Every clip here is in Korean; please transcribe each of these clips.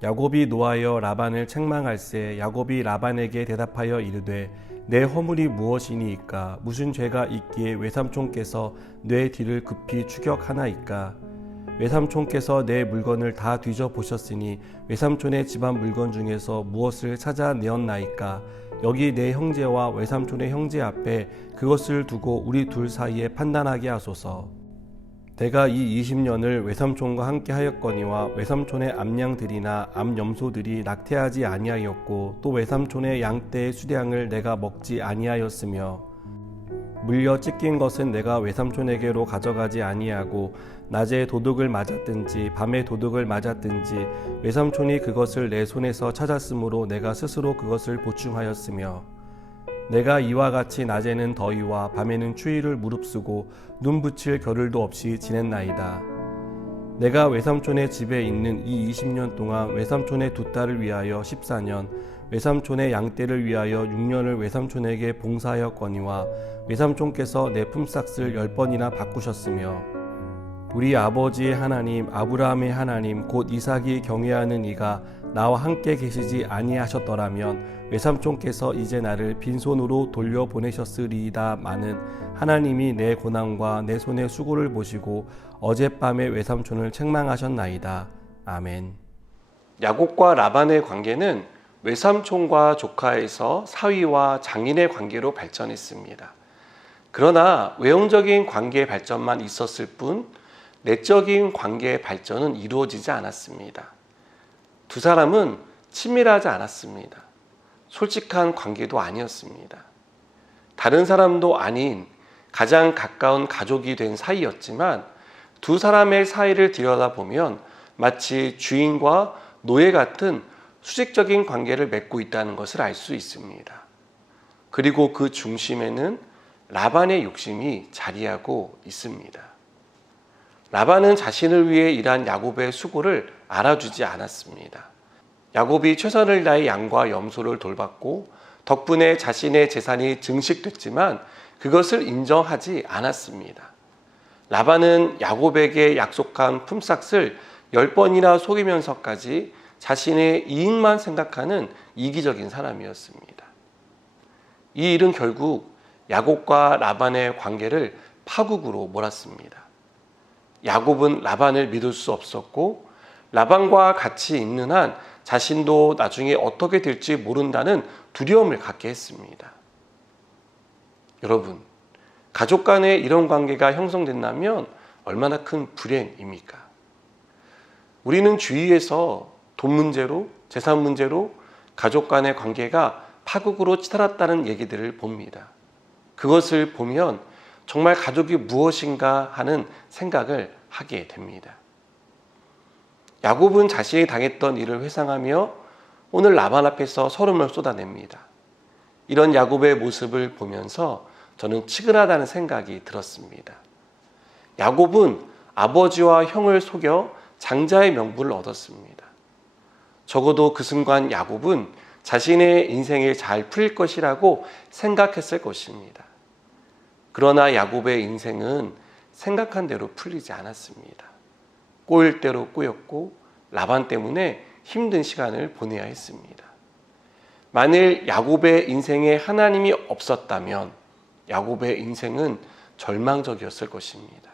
야곱이 노하여 라반을 책망할세. 야곱이 라반에게 대답하여 이르되 내 허물이 무엇이니이까? 무슨 죄가 있기에 외삼촌께서 내 뒤를 급히 추격하나이까? 외삼촌께서 내 물건을 다 뒤져보셨으니 외삼촌의 집안 물건 중에서 무엇을 찾아내었나이까? 여기 내 형제와 외삼촌의 형제 앞에 그것을 두고 우리 둘 사이에 판단하게 하소서. 내가 이 20년을 외삼촌과 함께 하였거니와 외삼촌의 암양들이나 암염소들이 낙태하지 아니하였고 또 외삼촌의 양떼의 수량을 내가 먹지 아니하였으며 물려 찢긴 것은 내가 외삼촌에게로 가져가지 아니하고 낮에 도둑을 맞았든지 밤에 도둑을 맞았든지 외삼촌이 그것을 내 손에서 찾았으므로 내가 스스로 그것을 보충하였으며 내가 이와 같이 낮에는 더위와 밤에는 추위를 무릅쓰고 눈 붙일 겨를도 없이 지냈나이다. 내가 외삼촌의 집에 있는 이 20년 동안 외삼촌의 두 딸을 위하여 14년, 외삼촌의 양떼를 위하여 6년을 외삼촌에게 봉사하였거니와 외삼촌께서 내 품삯을 10번이나 바꾸셨으며 우리 아버지의 하나님 아브라함의 하나님 곧 이삭이 경외하는 이가 나와 함께 계시지 아니하셨더라면 외삼촌께서 이제 나를 빈손으로 돌려보내셨으리이다마는 하나님이 내 고난과 내 손의 수고를 보시고 어젯밤에 외삼촌을 책망하셨나이다. 아멘. 야곱과 라반의 관계는 외삼촌과 조카에서 사위와 장인의 관계로 발전했습니다. 그러나 외형적인 관계 발전만 있었을 뿐 내적인 관계의 발전은 이루어지지 않았습니다. 두 사람은 친밀하지 않았습니다. 솔직한 관계도 아니었습니다. 다른 사람도 아닌 가장 가까운 가족이 된 사이였지만 두 사람의 사이를 들여다보면 마치 주인과 노예 같은 수직적인 관계를 맺고 있다는 것을 알 수 있습니다. 그리고 그 중심에는 라반의 욕심이 자리하고 있습니다. 라반은 자신을 위해 일한 야곱의 수고를 알아주지 않았습니다. 야곱이 최선을 다해 양과 염소를 돌봤고 덕분에 자신의 재산이 증식됐지만 그것을 인정하지 않았습니다. 라반은 야곱에게 약속한 품삯을 10번이나 속이면서까지 자신의 이익만 생각하는 이기적인 사람이었습니다. 이 일은 결국 야곱과 라반의 관계를 파국으로 몰았습니다. 야곱은 라반을 믿을 수 없었고 라반과 같이 있는 한 자신도 나중에 어떻게 될지 모른다는 두려움을 갖게 했습니다. 여러분, 가족 간에 이런 관계가 형성된다면 얼마나 큰 불행입니까? 우리는 주위에서 돈 문제로, 재산 문제로 가족 간의 관계가 파국으로 치달았다는 얘기들을 봅니다. 그것을 보면 정말 가족이 무엇인가 하는 생각을 하게 됩니다. 야곱은 자신이 당했던 일을 회상하며 오늘 라반 앞에서 서름을 쏟아냅니다. 이런 야곱의 모습을 보면서 저는 측은하다는 생각이 들었습니다. 야곱은 아버지와 형을 속여 장자의 명분을 얻었습니다. 적어도 그 순간 야곱은 자신의 인생이 잘 풀릴 것이라고 생각했을 것입니다. 그러나 야곱의 인생은 생각한 대로 풀리지 않았습니다. 꼬일 대로 꼬였고 라반 때문에 힘든 시간을 보내야 했습니다. 만일 야곱의 인생에 하나님이 없었다면 야곱의 인생은 절망적이었을 것입니다.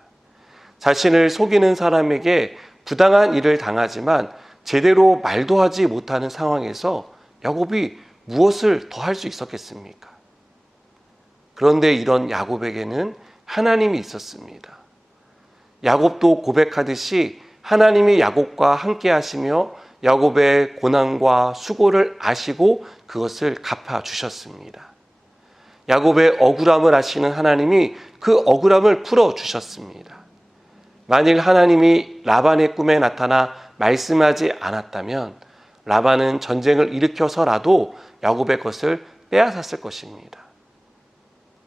자신을 속이는 사람에게 부당한 일을 당하지만 제대로 말도 하지 못하는 상황에서 야곱이 무엇을 더 할 수 있었겠습니까? 그런데 이런 야곱에게는 하나님이 있었습니다. 야곱도 고백하듯이 하나님이 야곱과 함께 하시며 야곱의 고난과 수고를 아시고 그것을 갚아주셨습니다. 야곱의 억울함을 아시는 하나님이 그 억울함을 풀어주셨습니다. 만일 하나님이 라반의 꿈에 나타나 말씀하지 않았다면 라반은 전쟁을 일으켜서라도 야곱의 것을 빼앗았을 것입니다.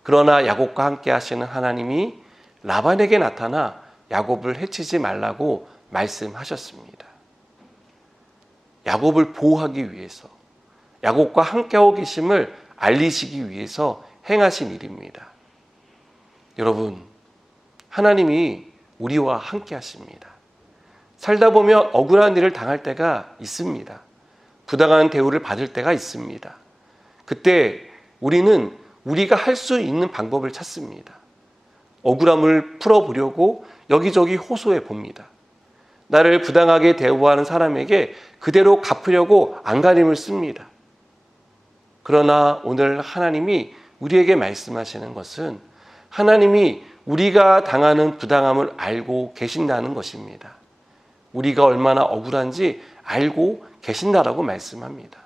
그러나 야곱과 함께 하시는 하나님이 라반에게 나타나 야곱을 해치지 말라고 말씀하셨습니다. 야곱을 보호하기 위해서, 야곱과 함께하고 계심을 알리시기 위해서 행하신 일입니다. 여러분, 하나님이 우리와 함께 하십니다. 살다 보면 억울한 일을 당할 때가 있습니다. 부당한 대우를 받을 때가 있습니다. 그때 우리는 우리가 할 수 있는 방법을 찾습니다. 억울함을 풀어보려고 여기저기 호소해 봅니다. 나를 부당하게 대우하는 사람에게 그대로 갚으려고 안간힘을 씁니다. 그러나 오늘 하나님이 우리에게 말씀하시는 것은 하나님이 우리가 당하는 부당함을 알고 계신다는 것입니다. 우리가 얼마나 억울한지 알고 계신다라고 말씀합니다.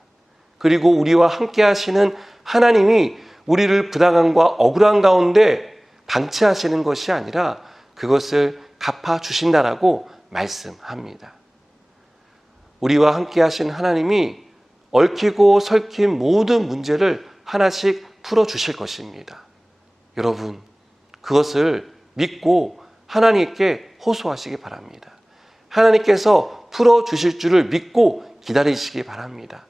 그리고 우리와 함께 하시는 하나님이 우리를 부당함과 억울한 가운데 방치하시는 것이 아니라 그것을 갚아주신다라고 말씀합니다. 우리와 함께 하신 하나님이 얽히고 설킨 모든 문제를 하나씩 풀어주실 것입니다. 여러분, 그것을 믿고 하나님께 호소하시기 바랍니다. 하나님께서 풀어주실 줄을 믿고 기다리시기 바랍니다.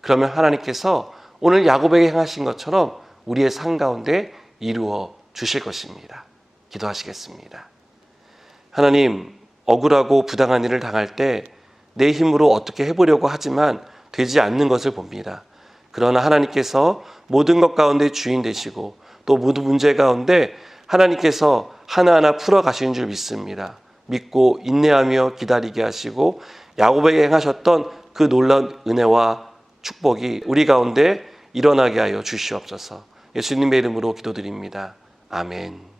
그러면 하나님께서 오늘 야곱에게 행하신 것처럼 우리의 삶 가운데 이루어 주실 것입니다. 기도하시겠습니다. 하나님, 억울하고 부당한 일을 당할 때 내 힘으로 어떻게 해보려고 하지만 되지 않는 것을 봅니다. 그러나 하나님께서 모든 것 가운데 주인 되시고 또 모든 문제 가운데 하나님께서 하나하나 풀어가시는 줄 믿습니다. 믿고 인내하며 기다리게 하시고 야곱에게 행하셨던 그 놀라운 은혜와 축복이 우리 가운데 일어나게 하여 주시옵소서. 예수님의 이름으로 기도드립니다. 아멘.